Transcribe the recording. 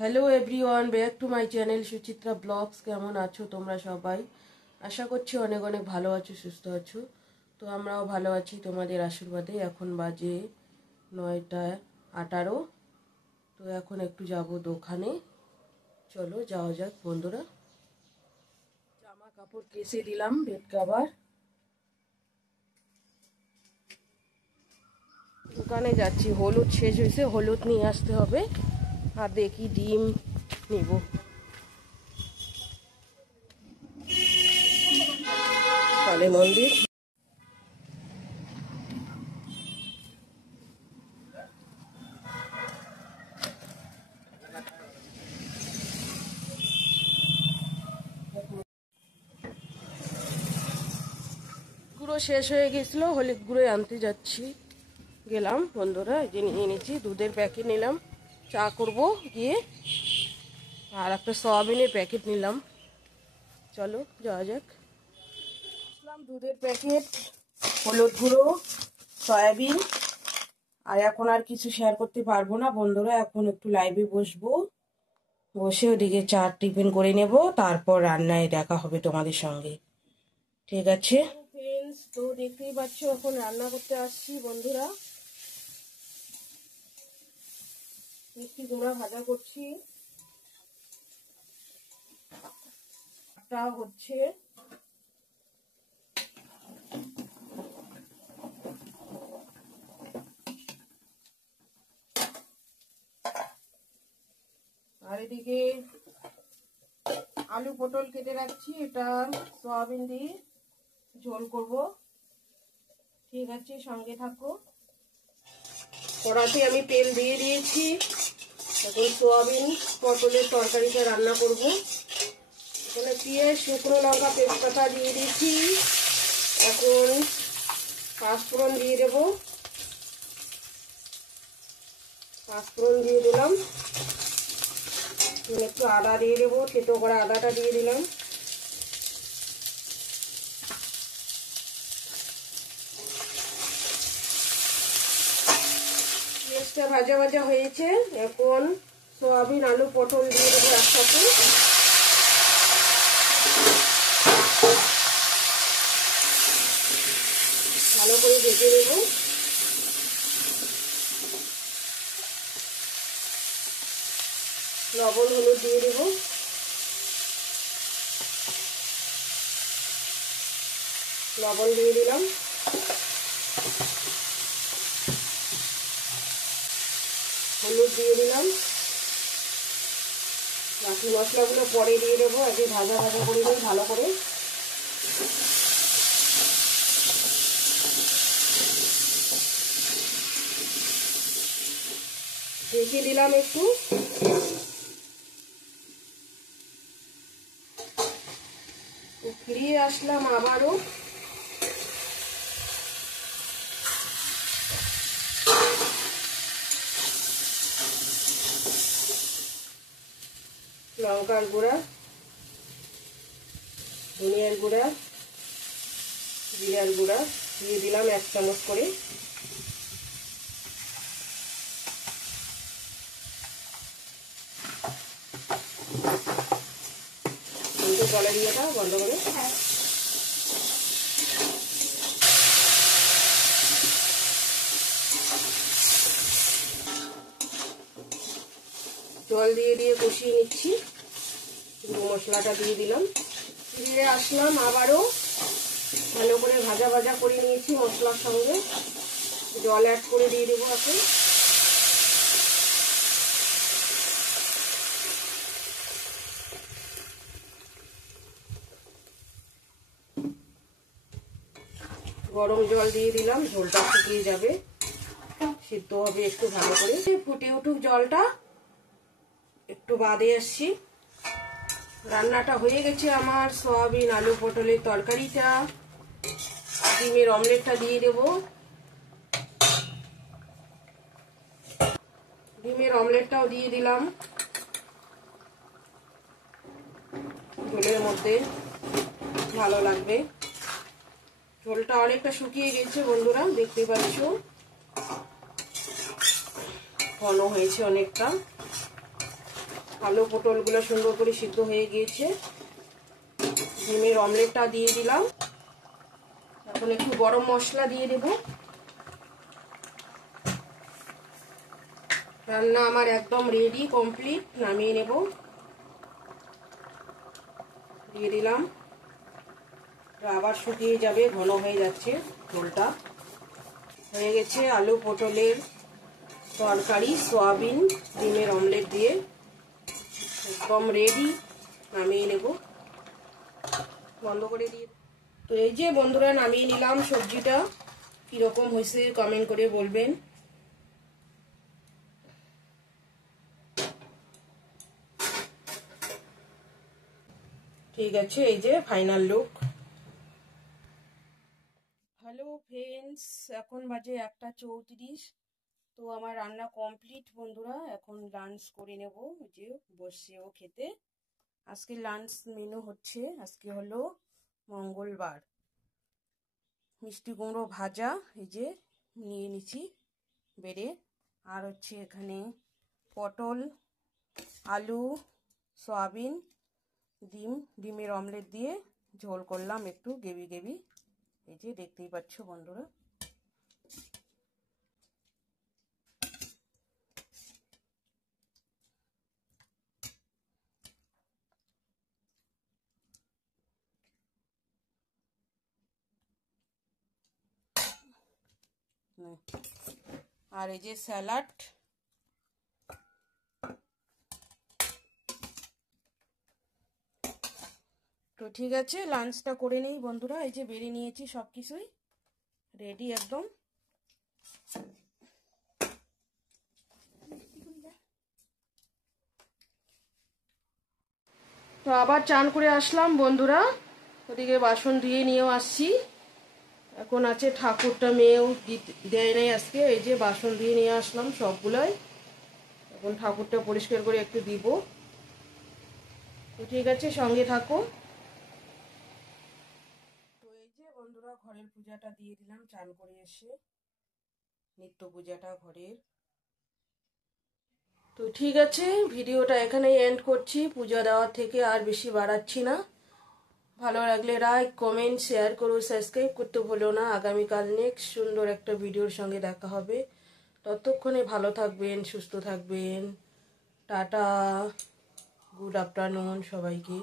Hello everyone, back to my channel Suchitra blogs. কেমন আছো তোমরা সবাই? আশা করছি অনেক অনেক ভালো আছো, সুস্থ আছো। তো আমরাও ভালো আছি তোমাদের আশীর্বাদে। এখন বাজে 9:18। তো এখন একটু যাব দোকানে। চলো যাওয়া যাক বন্ধুরা। জামা কাপড় কেচে দিলাম, বেড কভার। দোকানে যাচ্ছি, হলুদ শেষ হয়েছে, হলুদ নিয়ে আসতে হবে। আর দেখি ডিম নিব। কালী মন্দির। গুঁড়ো শেষ হয়ে গেছিল, হলুদ গুঁড়ো আনতে যাচ্ছি। গেলাম বন্ধুরা, এই যে নিয়ে এনেছি দুধের প্যাকেট নিলাম, চা করব গিয়ে। আর একটা সয়াবিনের প্যাকেট নিলাম। চলো যাওয়া যাক। দুধের প্যাকেট, হলুদ গুঁড়ো, সয়াবিন। আর এখন আর কিছু শেয়ার করতে পারবো না বন্ধুরা, এখন একটু লাইভে বসবো। বসে ওদিকে চা টিফিন করে নেব, তারপর রান্নায় দেখা হবে তোমাদের সঙ্গে। ঠিক আছে ফ্রেন্ডস, তো দেখতেই পাচ্ছ এখন রান্না করতে আসছি বন্ধুরা। মিষ্টি গুঁড়া ভাজা করছি, হচ্ছে। আর এদিকে আলু পটল কেটে রাখছি, এটা সয়াবিন দিয়ে ঝোল করব। ঠিক আছে, সঙ্গে থাকো। কড়াতে আমি তেল দিয়ে দিয়েছি, এখন সয়াবিন পটলের তরকারিটা রান্না করব। এখানে পেঁয়াজ, শুকনো লঙ্কা, তেজপাতা দিয়ে দিয়েছি। এখন পাঁচফোড়ন দিয়ে দেবো। পাঁচফোড়ন দিয়ে দিলাম, একটু আদা দিয়ে দেবো, থেতো করা আদাটা দিয়ে দিলাম। পেঁয়াজটা ভাজা ভাজা হয়েছে, এখন সয়াবিন আলু পটল দিয়ে দেবো একসাথে। ভালো করে ভেজে নেব। লবণ হলুদ দিয়ে দেবো। লবণ দিয়ে দিলাম। হলুদ দিয়ে দিলাম। বাকি মশলাগুলো পরে দিয়ে দেবো, আগে ভাজা ভাজা করে নিই ভালো করে। ঢেকে দিলাম একটু। ফিরিয়ে আসলাম আবারও। লঙ্কার গুঁড়া, ধনিয়ার গুঁড়া, জিরার গুঁড়া দিয়ে দিলাম 1 চামচ করে। জলের ইয়েটা বন্ধ করে জল দিয়ে দিয়ে কষিয়ে নিচ্ছি। মশলাটা দিয়ে দিলাম, ফিরে আসলাম আবারও। ভালো করে ভাজা ভাজা করে নিয়েছি মশলার সঙ্গে। জল অ্যাড করে দিয়ে দেবো এখন। গরম জল দিয়ে দিলাম, ঝোলটা শুকিয়ে যাবে, সিদ্ধ হবে একটু ভালো করে। ফুটে উঠুক জলটা, একটু বাদে আসছি। রান্নাটা হয়ে গেছে আমার, সয়াবিন আলু পটলের তরকারিটা। ডিমের অমলেটটা দিয়ে দেব। ডিমের অমলেটটাও দিয়ে দিলাম ঝোলের মধ্যে, ভালো লাগবে। ঝোলটা অনেকটা শুকিয়ে গেছে বন্ধুরা, দেখতে পাচ্ছ ঘন হয়েছে অনেকটা। আলু পটলগুলো সুন্দর করে সিদ্ধ হয়ে গিয়েছে। ডিমের অমলেটটা দিয়ে দিলাম। এখন একটু গরম মশলা দিয়ে দেব। রান্না আমার একদম রেডি, কমপ্লিট। নামিয়ে নেব। দিয়ে দিলাম। আবার শুকিয়ে যাবে, ঘন হয়ে যাচ্ছে ঝোলটা। হয়ে গেছে আলু পটলের তরকারি, সয়াবিন ডিমের অমলেট দিয়ে একদম রেডি। নামিয়ে নেব। বন্ধ করে দিয়ে। তো এই যে বন্ধুরা, নামিয়ে নিলাম সবজিটা। কিরকম হয়েছে কমেন্ট করে বলবেন। ঠিক আছে, এই যে ফাইনাল লুক। হ্যালো ফ্রেন্ডস, এখন বাজে 1:34। তো আমার রান্না কমপ্লিট বন্ধুরা। এখন লাঞ্চ করে নেব। যে বসেও খেতে। আজকে লাঞ্চ মেনু হচ্ছে, আজকে হলো মঙ্গলবার, মিষ্টি কুমড়ো ভাজা এই যে নিয়ে নিচ্ছি বেড়ে, আর হচ্ছে এখানে পটল, আলু, সয়াবিন, ডিমের অমলেট দিয়ে ঝোল করলাম একটু গ্রেভি গ্রেভি। এই যে দেখতেই পাচ্ছ বন্ধুরা। আর এই যে স্যালাড। তো ঠিক আছে, লাঞ্চটা করে নেই বন্ধুরা। এই যে বেরিয়ে নিয়েছি, সব কিছুই রেডি একদম। তো আবার চান করে আসলাম বন্ধুরা। ওদিকে বাসন ধুয়ে নিয়েও আসছি। এখন আছে ঠাকুরটা, মেয়েও দেয় নাই আজকে। এই যে বাসন ধুয়ে নিয়ে আসলাম সবগুলোই। এখন ঠাকুরটা পরিষ্কার করে একটু দিব। তো ঠিক আছে, সঙ্গে থাকো। তো এই যে বন্ধুরা, ঘরের পূজাটা দিয়ে দিলাম চান করে এসে, নিত্য পূজাটা ঘরের। তো ঠিক আছে, ভিডিওটা এখানেই এন্ড করছি। পূজা দেওয়ার থেকে আর বেশি বাড়াচ্ছি না। ভালো লাগলে লাইক, কমেন্ট, শেয়ার করো, সাবস্ক্রাইব করতে ভুলো না। আগামীকাল নেক্সট সুন্দর একটা ভিডিওর সঙ্গে দেখা হবে। ততক্ষণে ভালো থাকবেন, সুস্থ থাকবেন। টাটা, গুড আফটারনুন সবাইকে।